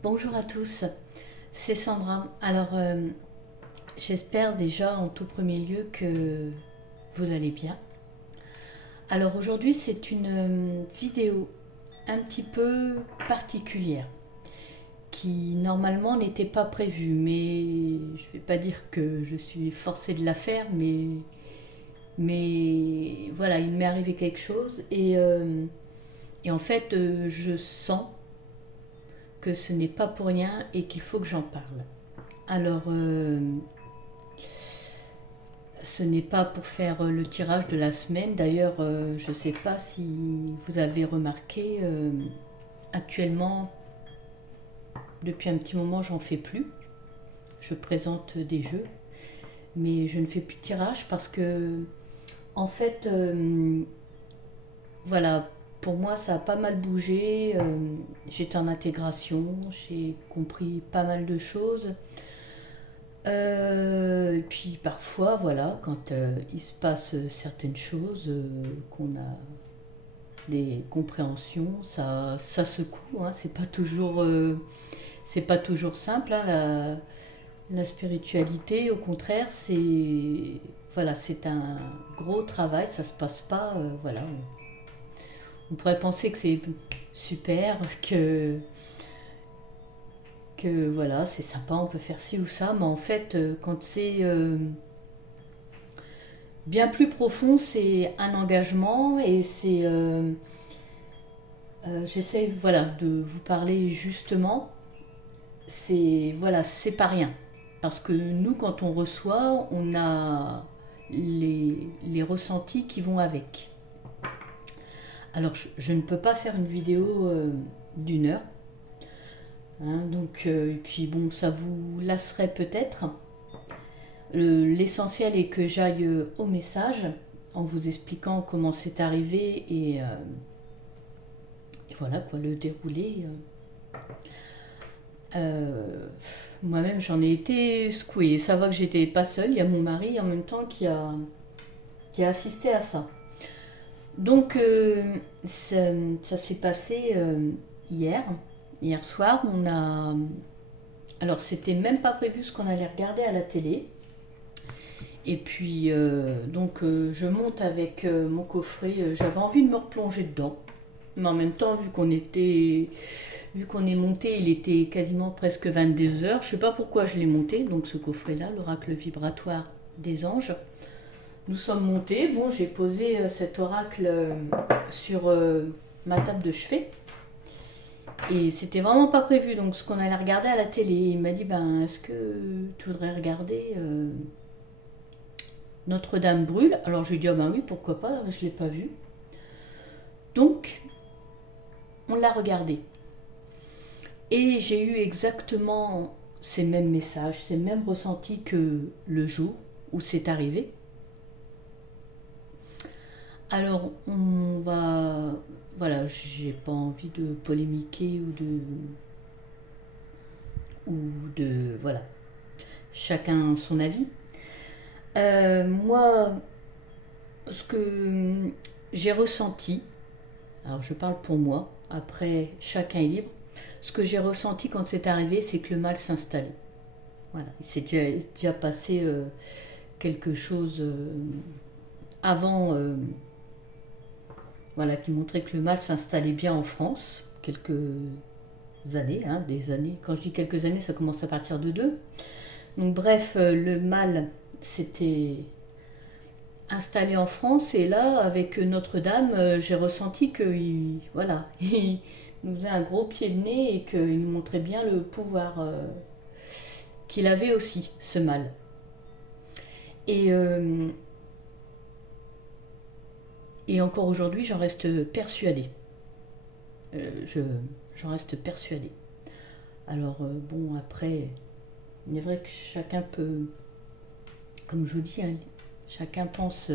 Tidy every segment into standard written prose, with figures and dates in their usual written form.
Bonjour à tous, c'est Sandra. J'espère déjà en tout premier lieu que vous allez bien. Alors aujourd'hui, c'est une vidéo un petit peu particulière qui normalement n'était pas prévue, mais je ne vais pas dire que je suis forcée de la faire, mais voilà, il m'est arrivé quelque chose et en fait, je sens que ce n'est pas pour rien et qu'il faut que j'en parle. Alors, ce n'est pas pour faire le tirage de la semaine. D'ailleurs, je ne sais pas si vous avez remarqué, actuellement, depuis un petit moment, j'en fais plus. Je présente des jeux, mais je ne fais plus de tirage parce que, en fait, voilà, pour moi, ça a pas mal bougé. J'étais en intégration, j'ai compris pas mal de choses. Et puis parfois, voilà, quand il se passe certaines choses, qu'on a des compréhensions, ça secoue, hein, c'est pas toujours simple, hein, la spiritualité. Au contraire, voilà, c'est un gros travail, ça se passe pas, voilà. On pourrait penser que c'est super, que voilà, c'est sympa, on peut faire ci ou ça, mais en fait, quand c'est bien plus profond, c'est un engagement et j'essaie, voilà, de vous parler justement. C'est voilà, c'est pas rien parce que nous, quand on reçoit, on a les ressentis qui vont avec. Alors, je ne peux pas faire une vidéo d'une heure, hein, donc et puis bon, ça vous lasserait peut-être. L'essentiel est que j'aille au message en vous expliquant comment c'est arrivé et voilà quoi, le déroulé. Euh, Moi-même, j'en ai été secouée. Ça va que j'étais pas seule. Il y a mon mari en même temps qui a assisté à ça. Donc, ça, ça s'est passé hier soir. Alors, c'était même pas prévu ce qu'on allait regarder à la télé. Et puis, je monte avec mon coffret. J'avais envie de me replonger dedans. Mais en même temps, vu qu'on est monté, il était quasiment presque 22 heures. Je ne sais pas pourquoi je l'ai monté, donc ce coffret-là, l'oracle vibratoire des anges. Nous sommes montés. Bon, j'ai posé cet oracle sur ma table de chevet. Et c'était vraiment pas prévu, donc ce qu'on allait regarder à la télé. Il m'a dit, ben, est-ce que tu voudrais regarder Notre-Dame brûle? Alors je lui ai dit, ah ben oui, pourquoi pas, je l'ai pas vu. Donc, on l'a regardé. Et j'ai eu exactement ces mêmes messages, ces mêmes ressentis que le jour où c'est arrivé. Alors, on va. Voilà, j'ai pas envie de polémiquer ou de. Voilà, chacun son avis. Moi, ce que j'ai ressenti, alors je parle pour moi, après chacun est libre, ce que j'ai ressenti quand c'est arrivé, c'est que le mal s'installait. Voilà, il s'est déjà passé quelque chose avant, voilà, qui montrait que le mal s'installait bien en France, quelques années, hein, des années. Quand je dis quelques années, ça commence à partir de deux. Donc bref, le mal s'était installé en France et là, avec Notre-Dame, j'ai ressenti qu'il voilà, il nous faisait un gros pied de nez et qu'il nous montrait bien le pouvoir qu'il avait aussi, ce mal. Et, euh, et encore aujourd'hui, j'en reste persuadée. Euh, J'en reste persuadée. Alors, bon, après, il est vrai que chacun peut, comme je vous dis, hein, chacun pense.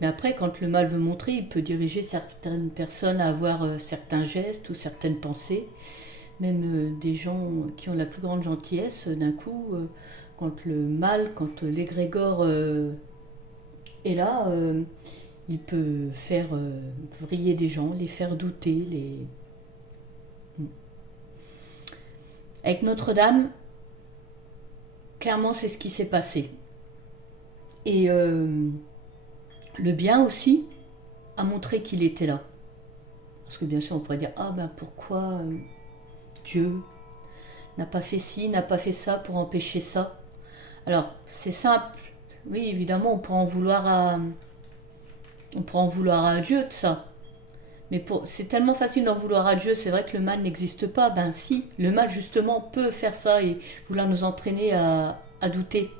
Mais après, quand le mal veut montrer, il peut diriger certaines personnes à avoir certains gestes ou certaines pensées. Même des gens qui ont la plus grande gentillesse, d'un coup, quand le mal, quand l'égrégore est là, il peut faire vriller des gens, les faire douter. Avec Notre-Dame, clairement, c'est ce qui s'est passé. Et le bien aussi a montré qu'il était là. Parce que bien sûr, on pourrait dire, ah ben pourquoi Dieu n'a pas fait ci, n'a pas fait ça pour empêcher ça. Alors, c'est simple. Oui, évidemment, on pourra en vouloir à Dieu de ça. Mais c'est tellement facile d'en vouloir à Dieu, c'est vrai que le mal n'existe pas. Ben si, le mal justement peut faire ça et vouloir nous entraîner à douter.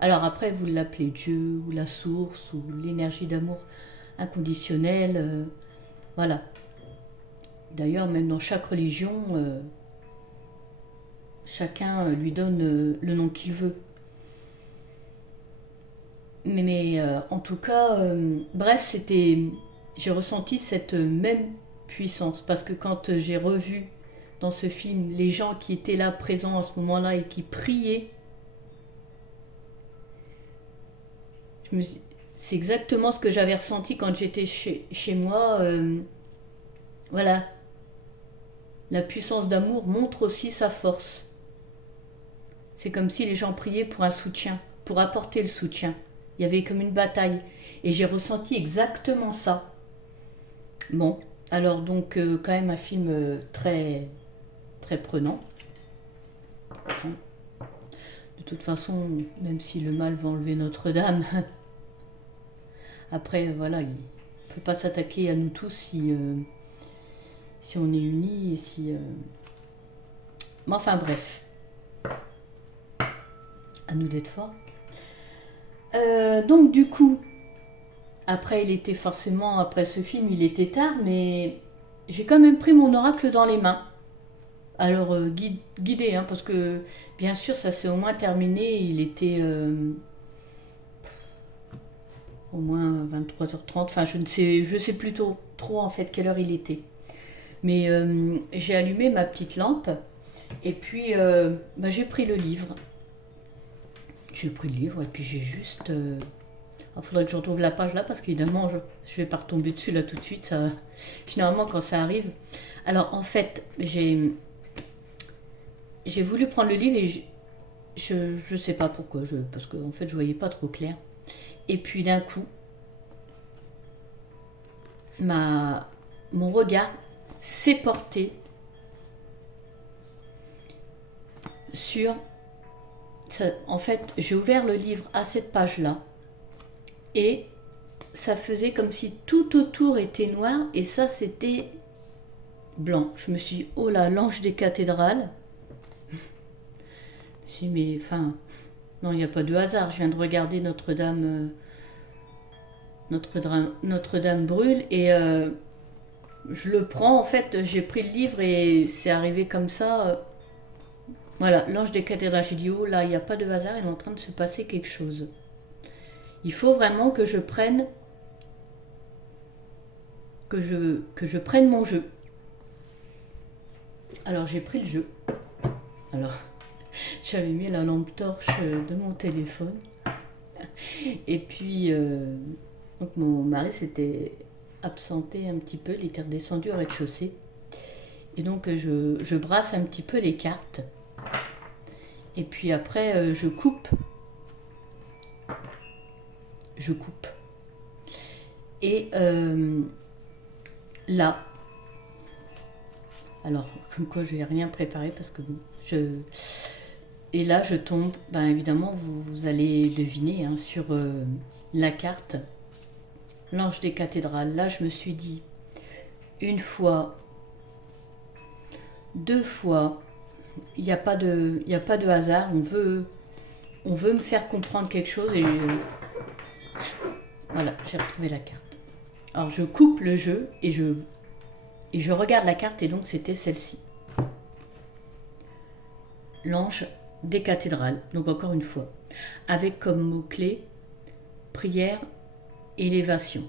Alors après, vous l'appelez Dieu, ou la source, ou l'énergie d'amour inconditionnelle. Voilà. D'ailleurs, même dans chaque religion, chacun lui donne le nom qu'il veut. Mais en tout cas, bref, j'ai ressenti cette même puissance. Parce que quand j'ai revu dans ce film les gens qui étaient là, présents à ce moment-là et qui priaient, c'est exactement ce que j'avais ressenti quand j'étais chez moi. Voilà. La puissance d'amour montre aussi sa force. C'est comme si les gens priaient pour un soutien, pour apporter le soutien. Il y avait comme une bataille. Et j'ai ressenti exactement ça. Bon, alors donc quand même un film très, très prenant. De toute façon, même si le mal va enlever Notre-Dame, après voilà, il ne peut pas s'attaquer à nous tous si on est unis et si... Mais enfin bref, à nous d'être forts. Donc du coup, après ce film, il était tard, mais j'ai quand même pris mon oracle dans les mains. Alors guidé, hein, parce que bien sûr ça s'est au moins terminé, il était au moins 23h30, enfin je sais plus trop en fait quelle heure il était. Mais j'ai allumé ma petite lampe et puis j'ai pris le livre. J'ai pris le livre et puis j'ai juste... Il faudrait que je retrouve la page là parce qu'évidemment je vais pas retomber dessus là tout de suite. Ça, généralement quand ça arrive... Alors en fait j'ai voulu prendre le livre et je sais pas pourquoi, parce qu'en fait je voyais pas trop clair. Et puis d'un coup, mon regard s'est porté sur... En fait, j'ai ouvert le livre à cette page-là et ça faisait comme si tout autour était noir et ça c'était blanc. Je me suis dit, oh là, l'ange des cathédrales. Je me suis dit, mais enfin, non, il n'y a pas de hasard. Je viens de regarder Notre-Dame brûle et je le prends. En fait, j'ai pris le livre et c'est arrivé comme ça. Voilà, l'ange des cathédrales. J'ai dit, oh là, il n'y a pas de hasard, il est en train de se passer quelque chose. Il faut vraiment que je prenne mon jeu. Alors j'ai pris le jeu. Alors j'avais mis la lampe torche de mon téléphone. Et puis donc mon mari s'était absenté un petit peu, il était redescendu au rez-de-chaussée. Et donc je brasse un petit peu les cartes. Et puis après je coupe. Et là, alors comme quoi j'ai rien préparé parce que bon, et là je tombe, ben évidemment vous allez deviner hein, sur la carte, l'ange des cathédrales. Là je me suis dit, une fois, deux fois, il n'y a pas de hasard, on veut me faire comprendre quelque chose et voilà, j'ai retrouvé la carte. Alors je coupe le jeu et je regarde la carte et donc c'était celle-ci. L'ange des cathédrales, donc encore une fois, avec comme mot-clé prière, élévation.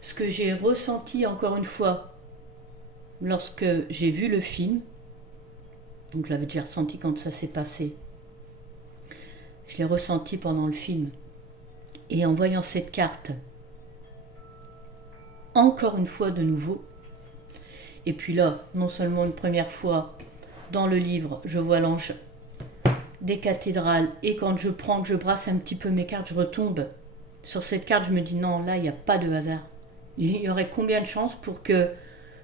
Ce que j'ai ressenti encore une fois lorsque j'ai vu le film, donc je l'avais déjà ressenti quand ça s'est passé, je l'ai ressenti pendant le film. Et en voyant cette carte, encore une fois de nouveau, Et puis là, non seulement une première fois dans le livre, je vois l'ange des cathédrales, et quand je prends, que je brasse un petit peu mes cartes, je retombe sur cette carte, je me dis non, là, il n'y a pas de hasard. Il y aurait combien de chances pour que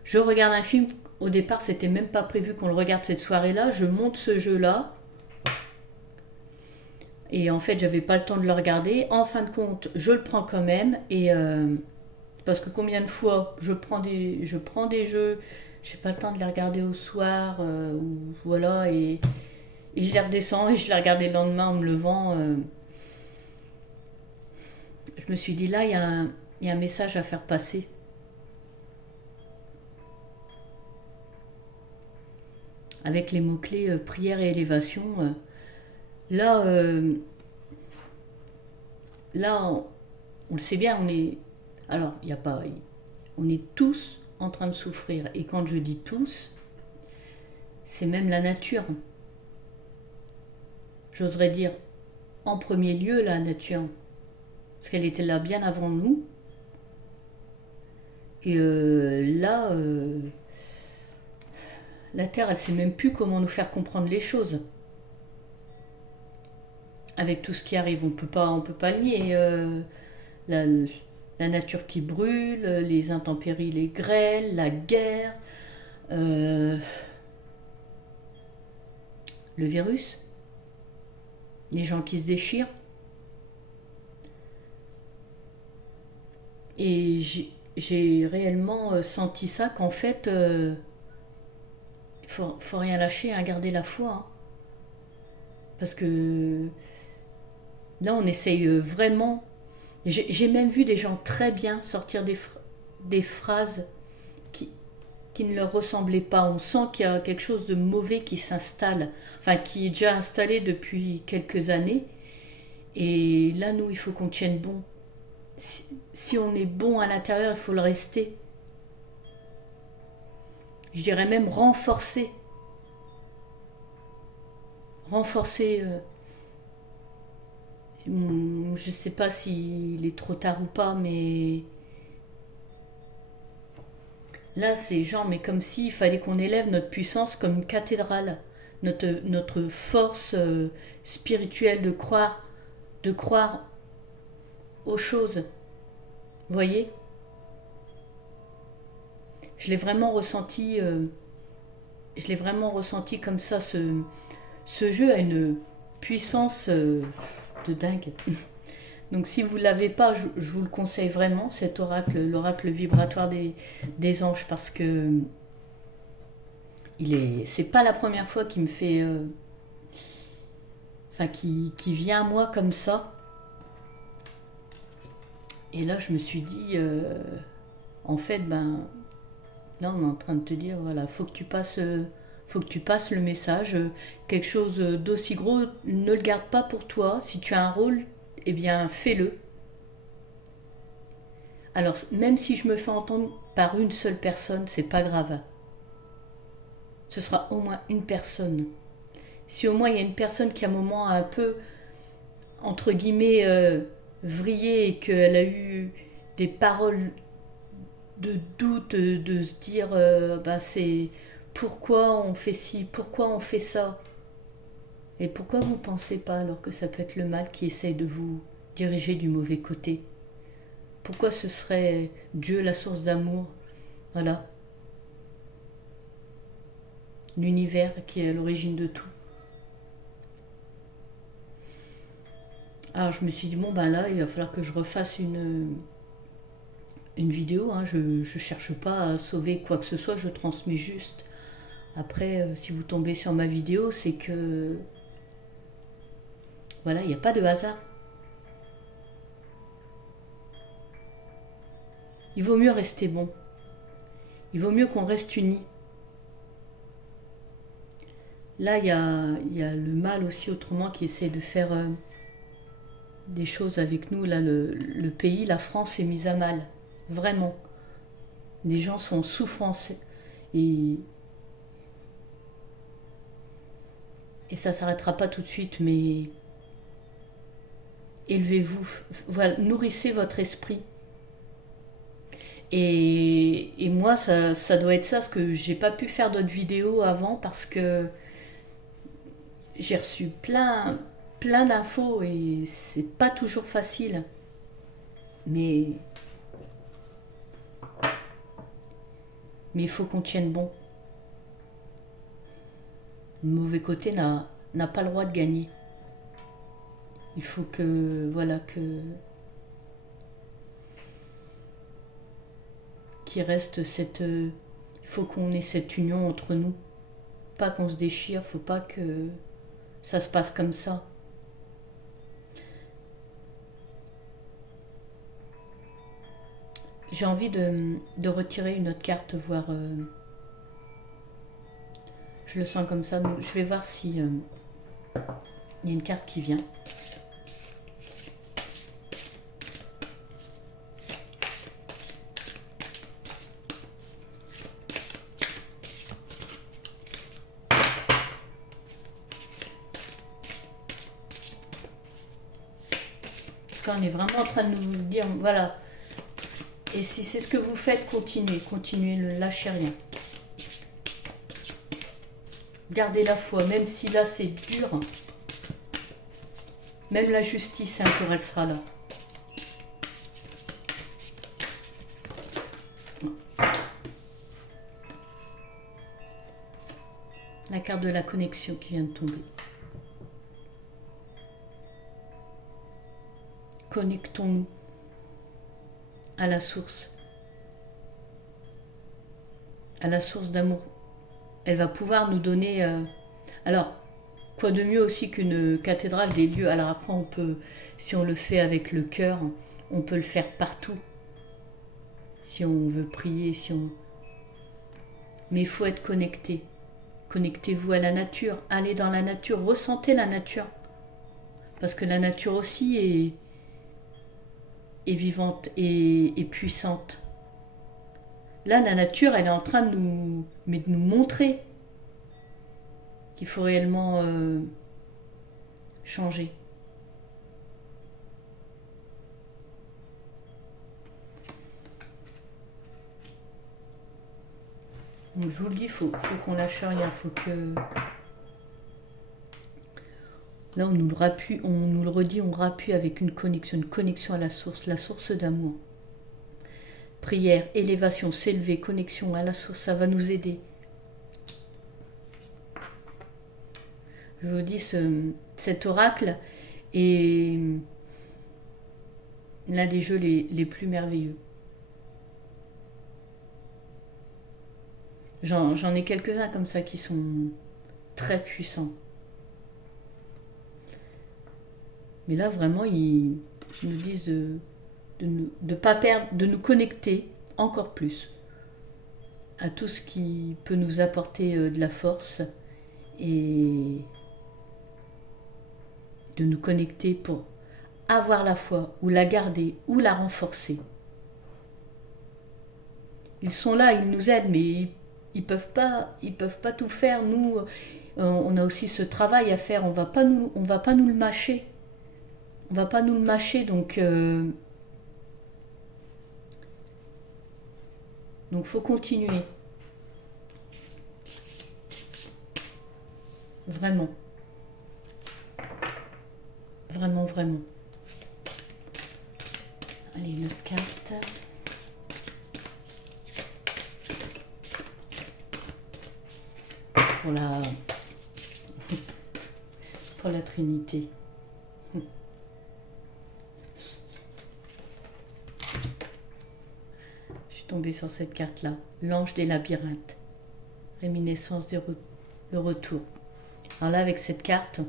je regarde un film. Au départ, c'était même pas prévu qu'on le regarde cette soirée-là. Je monte ce jeu-là. Et en fait, j'avais pas le temps de le regarder. En fin de compte, je le prends quand même. Et parce que combien de fois je prends des jeux, j'ai pas le temps de les regarder au soir, ou voilà, et je les redescends et je les regarde le lendemain en me levant. Je me suis dit là, il y a un message à faire passer. Avec les mots-clés prière et élévation. Là, là on le sait bien, on est. Alors, il n'y a pas. On est tous en train de souffrir. Et quand je dis tous, c'est même la nature. J'oserais dire en premier lieu la nature. Parce qu'elle était là bien avant nous. Et là, la Terre, elle sait même plus comment nous faire comprendre les choses. Avec tout ce qui arrive, on peut pas le nier. La, la nature qui brûle, les intempéries, les grêles, la guerre, euh, le virus, les gens qui se déchirent. Et j'ai réellement senti ça, qu'en fait, faut rien lâcher, hein, garder la foi. Hein. Parce que là, on essaye vraiment. J'ai même vu des gens très bien sortir des phrases qui, qui ne leur ressemblaient pas. On sent qu'il y a quelque chose de mauvais qui s'installe, enfin qui est déjà installé depuis quelques années. Et là, nous, il faut qu'on tienne bon. Si on est bon à l'intérieur, il faut le rester. Je dirais même renforcer. Renforcer. Je ne sais pas s'il est trop tard ou pas, mais là, c'est genre, mais comme s'il fallait qu'on élève notre puissance comme une cathédrale, notre force spirituelle de croire aux choses. Vous voyez? Je l'ai vraiment ressenti, je l'ai vraiment ressenti comme ça. Ce jeu a une puissance de dingue. Donc si vous ne l'avez pas, je vous le conseille vraiment, cet oracle, l'oracle vibratoire des anges, parce que c'est pas la première fois qu'il me fait, enfin qui vient à moi comme ça. Et là, je me suis dit, en fait, ben là, on est en train de te dire, voilà, faut que tu passes le message. Quelque chose d'aussi gros, ne le garde pas pour toi. Si tu as un rôle, eh bien, fais-le. Alors, même si je me fais entendre par une seule personne, c'est pas grave. Ce sera au moins une personne. Si au moins il y a une personne qui à un moment a un peu, entre guillemets, vrillé, et qu'elle a eu des paroles de doute, de se dire, ben c'est pourquoi on fait ci, pourquoi on fait ça, et pourquoi vous pensez pas alors que ça peut être le mal qui essaye de vous diriger du mauvais côté. Pourquoi ce serait Dieu la source d'amour, voilà, l'univers qui est à l'origine de tout. Alors je me suis dit, bon ben là, il va falloir que je refasse une vidéo, hein. Je ne cherche pas à sauver quoi que ce soit, je transmets juste. Après, si vous tombez sur ma vidéo, c'est que voilà, il n'y a pas de hasard. Il vaut mieux rester bon. Il vaut mieux qu'on reste unis. Là, il y a le mal aussi autrement qui essaie de faire des choses avec nous. Là, le pays, la France est mise à mal. Vraiment. Les gens sont en souffrance. Et, et ça ne s'arrêtera pas tout de suite, mais élevez-vous. Voilà, nourrissez votre esprit. Et moi, ça doit être ça, parce que j'ai pas pu faire d'autres vidéos avant parce que j'ai reçu plein d'infos et c'est pas toujours facile. Mais il faut qu'on tienne bon. Le mauvais côté n'a pas le droit de gagner. Il faut que, voilà, qu'il reste il faut qu'on ait cette union entre nous. Pas qu'on se déchire, faut pas que ça se passe comme ça. J'ai envie de retirer une autre carte, voir. Je le sens comme ça, donc je vais voir si il y a une carte qui vient. Parce qu'on est vraiment en train de nous dire, voilà. Et si c'est ce que vous faites, continuez, ne lâchez rien. Gardez la foi, même si là c'est dur. Même la justice, un jour, elle sera là. La carte de la connexion qui vient de tomber. Connectons-nous à la source d'amour. Elle va pouvoir nous donner... alors, quoi de mieux aussi qu'une cathédrale, des lieux. Alors après, on peut, si on le fait avec le cœur, on peut le faire partout. Si on veut prier, mais il faut être connecté. Connectez-vous à la nature, allez dans la nature, ressentez la nature. Parce que la nature aussi est vivante et puissante. Là, la nature, elle est en train de nous montrer qu'il faut réellement changer. Donc, je vous le dis, faut qu'on lâche rien, faut que... Là, on nous le redit, on rappuie avec une connexion à la source d'amour. Prière, élévation, s'élever, connexion à la source, ça va nous aider. Je vous dis, cet oracle est l'un des jeux les plus merveilleux. J'en ai quelques-uns comme ça qui sont très puissants. Mais là, vraiment, ils nous disent de pas perdre, de nous connecter encore plus à tout ce qui peut nous apporter de la force et de nous connecter pour avoir la foi ou la garder ou la renforcer. Ils sont là, ils nous aident, mais ils peuvent pas tout faire. Nous, on a aussi ce travail à faire. On va pas nous le mâcher. On va pas nous le mâcher, donc faut continuer. Vraiment. Vraiment, vraiment. Allez, une autre carte. Pour la Trinité. Je suis tombée sur cette carte-là. L'ange des labyrinthes. Réminiscence le retour. Alors là, avec cette carte,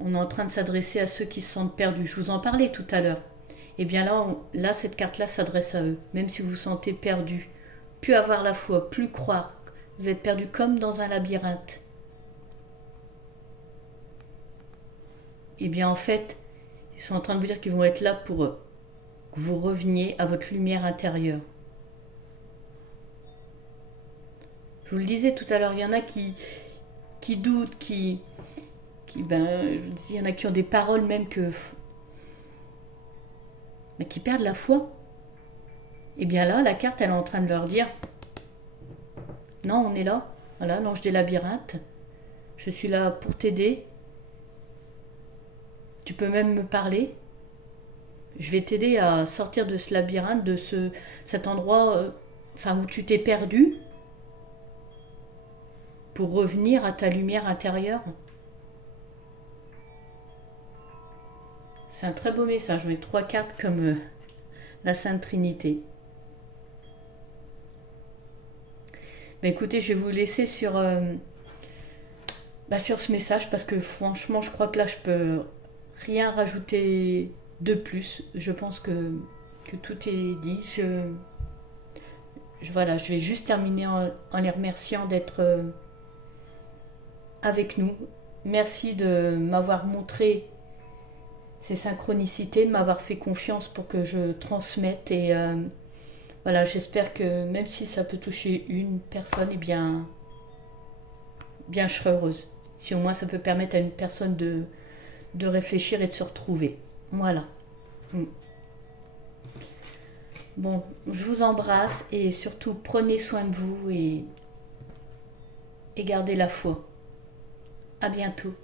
on est en train de s'adresser à ceux qui se sentent perdus. Je vous en parlais tout à l'heure. Et bien là, cette carte-là s'adresse à eux. Même si vous vous sentez perdu, plus avoir la foi, plus croire. Vous êtes perdu comme dans un labyrinthe. Et bien en fait, ils sont en train de vous dire qu'ils vont être là pour que vous reveniez à votre lumière intérieure. Je vous le disais tout à l'heure, il y en a qui doutent, je vous dis, il y en a qui ont des paroles même mais qui perdent la foi. Et bien là, la carte, elle est en train de leur dire, non, on est là, voilà, l'ange des labyrinthes, je suis là pour t'aider, tu peux même me parler, je vais t'aider à sortir de ce labyrinthe, de cet endroit où tu t'es perdu, pour revenir à ta lumière intérieure. C'est un très beau message, avec 3 cartes comme la Sainte Trinité. Écoutez, je vais vous laisser sur ce message parce que franchement, je crois que là, je peux rien rajouter de plus. Je pense que tout est dit. Voilà, je vais juste terminer en les remerciant d'être avec nous. Merci de m'avoir montré ces synchronicités, de m'avoir fait confiance pour que je transmette. Et voilà, j'espère que même si ça peut toucher une personne, bien je serai heureuse. Si au moins ça peut permettre à une personne de réfléchir et de se retrouver. Voilà. Bon, je vous embrasse et surtout prenez soin de vous et gardez la foi. À bientôt.